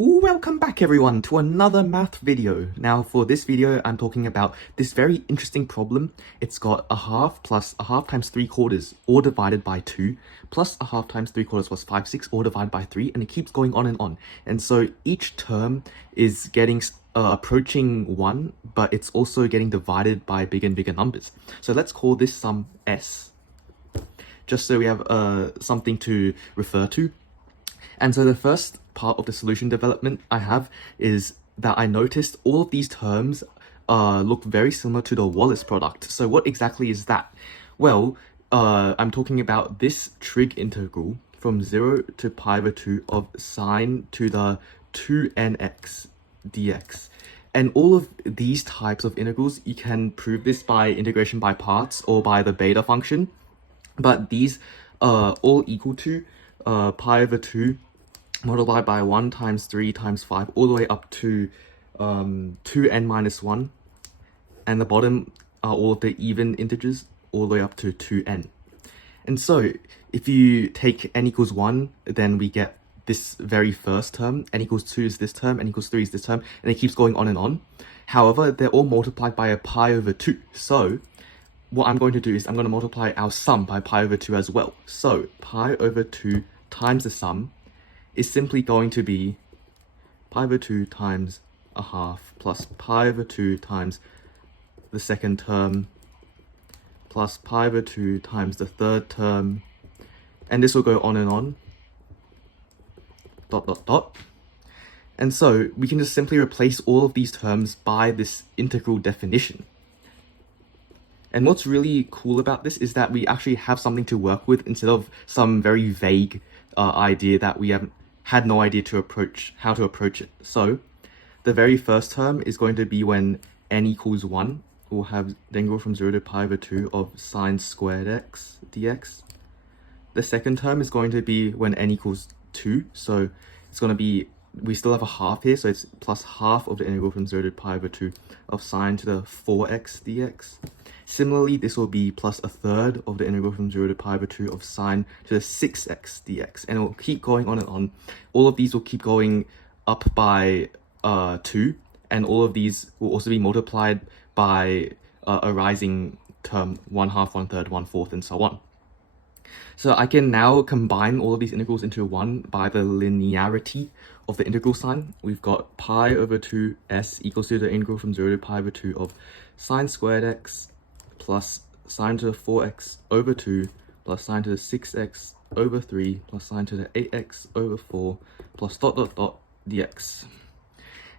Welcome back everyone to another math video. Now for this video, I'm talking about this very interesting problem. It's got a half plus a half times 3/4 all divided by 2 plus a half times 3/4 plus 5/6 all divided by 3, and it keeps going on and on. And so each term is getting approaching 1, but it's also getting divided by bigger and bigger numbers. So let's call this sum S, just so we have something to refer to. And so the first part of the solution development I have is that I noticed all of these terms look very similar to the Wallace product. So what exactly is that? Well, I'm talking about this trig integral from 0 to pi over 2 of sine to the 2nx dx. And all of these types of integrals, you can prove this by integration by parts or by the beta function. But these are all equal to pi over 2 multiplied by 1 times 3 times 5 all the way up to 2n minus 1, and the bottom are all of the even integers all the way up to 2n. And so if you take n equals 1, then we get this very first term, n equals 2 is this term, n equals 3 is this term, and it keeps going on and on. However, they're all multiplied by a pi over 2. So what I'm going to do is I'm going to multiply our sum by pi over 2 as well. So pi over 2 times the sum is simply going to be pi over 2 times a half plus pi over 2 times the second term plus pi over 2 times the third term, and this will go on and on, dot dot dot. And so we can just simply replace all of these terms by this integral definition. And what's really cool about this is that we actually have something to work with instead of some very vague idea that we had no idea how to approach it. So the very first term is going to be when n equals 1. We'll have then go from 0 to pi over 2 of sine squared x dx. The second term is going to be when n equals 2. So it's going to be, we still have a half here, so it's plus half of the integral from 0 to pi over 2 of sine to the 4x dx. Similarly, this will be plus a third of the integral from 0 to pi over 2 of sine to the 6x dx. And it will keep going on and on. All of these will keep going up by 2. And all of these will also be multiplied by a rising term, 1/2, 1/3, 1/4, and so on. So I can now combine all of these integrals into one by the linearity of the integral sign. We've got pi over 2s equals to the integral from 0 to pi over 2 of sine squared x plus sine to the 4x over 2 plus sine to the 6x over 3 plus sine to the 8x over 4 plus dot dot dot dx.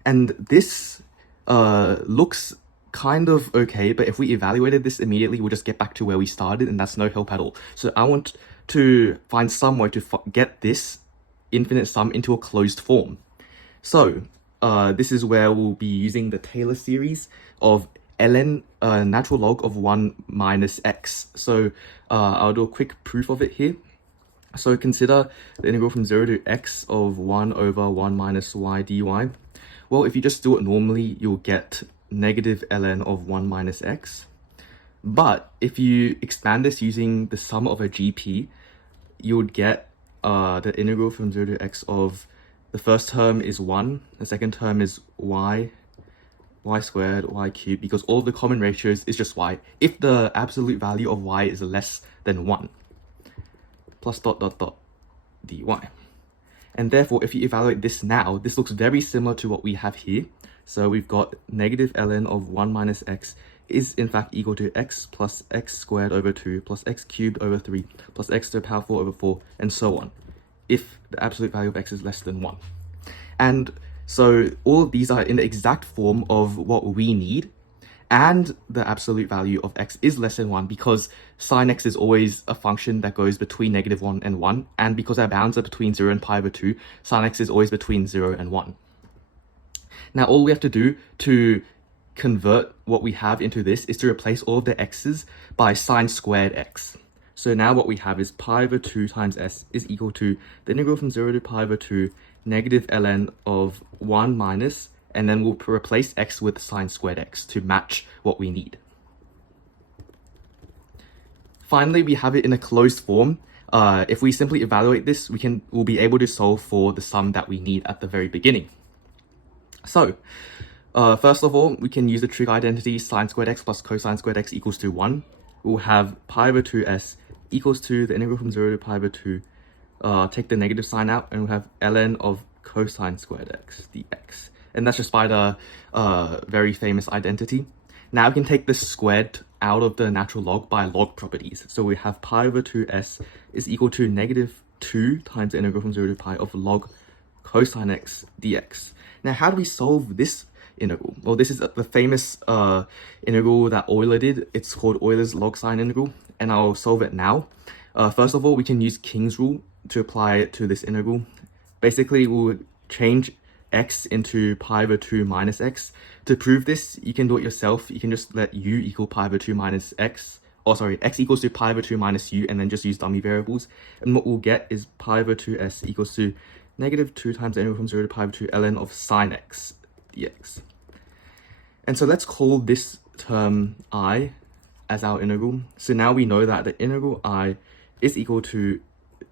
And this looks kind of okay, but if we evaluated this immediately, we'll just get back to where we started, and that's no help at all. So I want to find some way to get this infinite sum into a closed form. So this is where we'll be using the Taylor series of ln natural log of 1 minus x. So I'll do a quick proof of it here. So consider the integral from 0 to x of 1 over 1 minus y dy. Well, if you just do it normally, you'll get negative ln of 1 minus x. But if you expand this using the sum of a GP, you would get the integral from 0 to x of, the first term is 1, the second term is y squared, y cubed, because all of the common ratios is just y, if the absolute value of y is less than 1, plus dot dot dot dy. And therefore, if you evaluate this now, this looks very similar to what we have here. So we've got negative ln of 1 minus x is in fact equal to x plus x squared over 2 plus x cubed over 3 plus x to the power 4 over 4, and so on, if the absolute value of x is less than 1. And so all of these are in the exact form of what we need, and the absolute value of x is less than 1 because sine x is always a function that goes between -1 and 1, and because our bounds are between 0 and pi over 2, sine x is always between 0 and 1. Now all we have to do to convert what we have into this is to replace all of the x's by sine squared x. So now what we have is pi over 2 times s is equal to the integral from 0 to pi over 2 negative ln of 1 minus, and then we'll replace x with sine squared x to match what we need. Finally, we have it in a closed form. if we simply evaluate this, we'll be able to solve for the sum that we need at the very beginning. So, first of all, we can use the trig identity sine squared x plus cosine squared x equals to 1. We'll have pi over 2s equals to the integral from 0 to pi over 2. Take the negative sign out, and we'll have ln of cosine squared x dx. And that's just by the very famous identity. Now we can take the squared out of the natural log by log properties. So we have pi over 2s is equal to negative 2 times the integral from 0 to pi of log cosine x dx. Now, how do we solve this integral? Well, this is the famous integral that Euler did. It's called Euler's log sine integral, and I'll solve it now. First of all, we can use King's rule to apply it to this integral. Basically, we'll change x into pi over 2 minus x. To prove this, you can do it yourself. You can just let u equal pi over 2 minus x, or sorry, x equals to pi over 2 minus u, and then just use dummy variables. And what we'll get is pi over 2s equals to negative 2 times the integral from 0 to pi over 2 ln of sine x dx. And so let's call this term I as our integral. So now we know that the integral I is equal to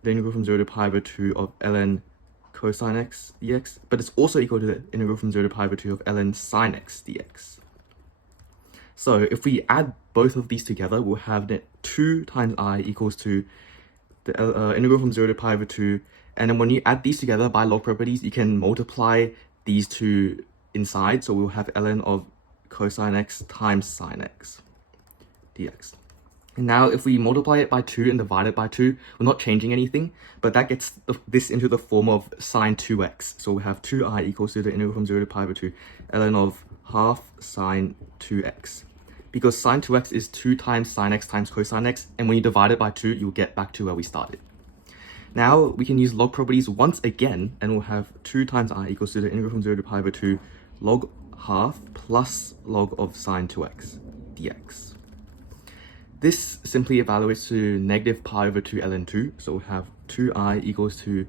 the integral from 0 to pi over 2 of ln cosine x dx, but it's also equal to the integral from 0 to pi over 2 of ln sine x dx. So if we add both of these together, we'll have that 2 times I equals to the integral from 0 to pi over 2. And then when you add these together by log properties, you can multiply these two inside. So we'll have ln of cosine x times sine x dx. And now if we multiply it by 2 and divide it by 2, we're not changing anything, but that gets this into the form of sine 2x. So we have 2I equals to the integral from 0 to pi over 2 ln of half sine 2x. Because sine 2x is 2 times sine x times cosine x, and when you divide it by 2, you'll get back to where we started. Now we can use log properties once again, and we'll have 2 times I equals to the integral from 0 to pi over 2 log half plus log of sine 2x dx. This simply evaluates to negative pi over 2 ln 2. So we'll have 2I equals to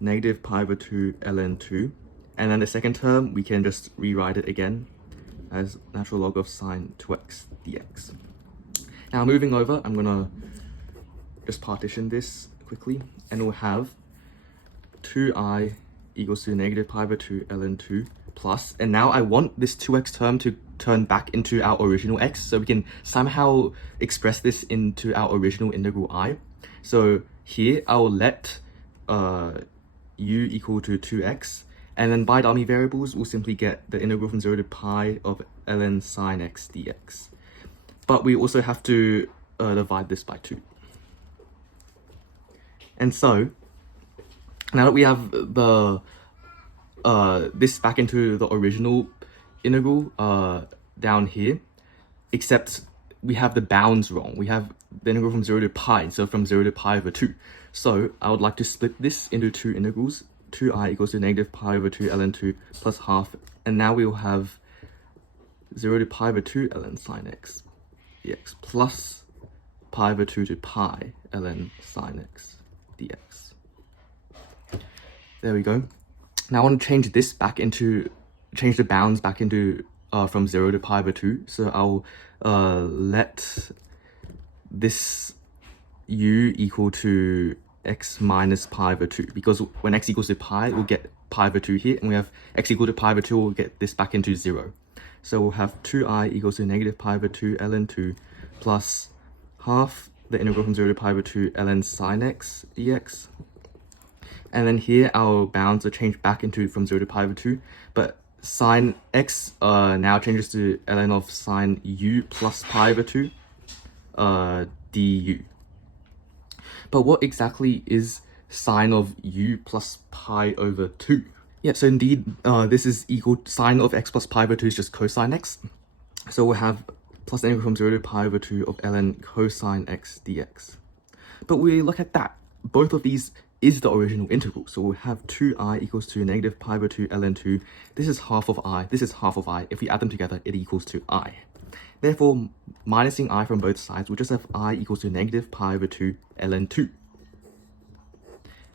negative pi over 2 ln 2. And then the second term, we can just rewrite it again as natural log of sine 2x dx. Now moving over, I'm going to just partition this quickly, and we'll have 2I equals to negative pi over 2 ln 2 plus, and now I want this 2x term to turn back into our original x, so we can somehow express this into our original integral I. So here I'll let u equal to 2x, and then by dummy variables we'll simply get the integral from 0 to pi of ln sine x dx. But we also have to divide this by 2. And so now that we have the this back into the original integral down here, except we have the bounds wrong. We have the integral from 0 to pi, so from 0 to pi over 2. So I would like to split this into two integrals. 2I equals to negative pi over 2 ln 2 plus half, and now we will have 0 to pi over 2 ln sine x dx plus pi over 2 to pi ln sine x dx. There we go. Now I want to change this back into, change the bounds back into from 0 to pi over 2. So I'll let this u equal to x minus pi over 2, because when x equals to pi, we'll get pi over 2 here, and we have x equal to pi over 2, we'll get this back into 0. So we'll have 2I equals to negative pi over 2 ln 2 plus half the integral from 0 to pi over 2 ln sine x dx. And then here our bounds are changed back into from 0 to pi over 2, but sine x now changes to ln of sine u plus pi over 2 du. But what exactly is sine of u plus pi over 2? Yeah, so indeed, this is equal to sine of x plus pi over 2 is just cosine x. So we'll have plus integral from 0 to pi over 2 of ln cosine x dx. But we look at that. Both of these is the original integral. So we'll have 2I equals to negative pi over 2 ln 2. This is half of I. This is half of I. If we add them together, it equals to I. Therefore, minusing I from both sides, we'll just have I equals to negative pi over 2 ln 2.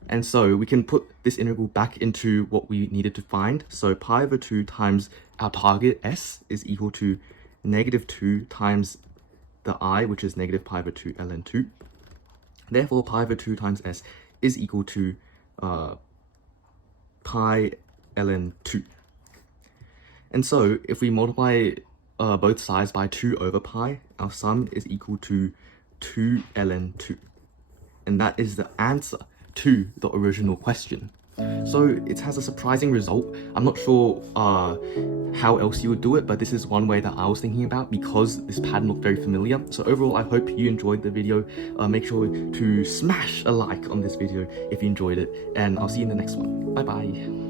And so we can put this integral back into what we needed to find. So pi over 2 times our target s is equal to negative 2 times the I, which is negative pi over 2 ln 2. Therefore, pi over 2 times s is equal to pi ln 2. And so, if we multiply both sides by 2 over pi, our sum is equal to 2 ln 2. And that is the answer to the original question. So it has a surprising result. I'm not sure how else you would do it, but this is one way that I was thinking about because this pattern looked very familiar. So overall, I hope you enjoyed the video. Make sure to smash a like on this video if you enjoyed it, and I'll see you in the next one. Bye bye.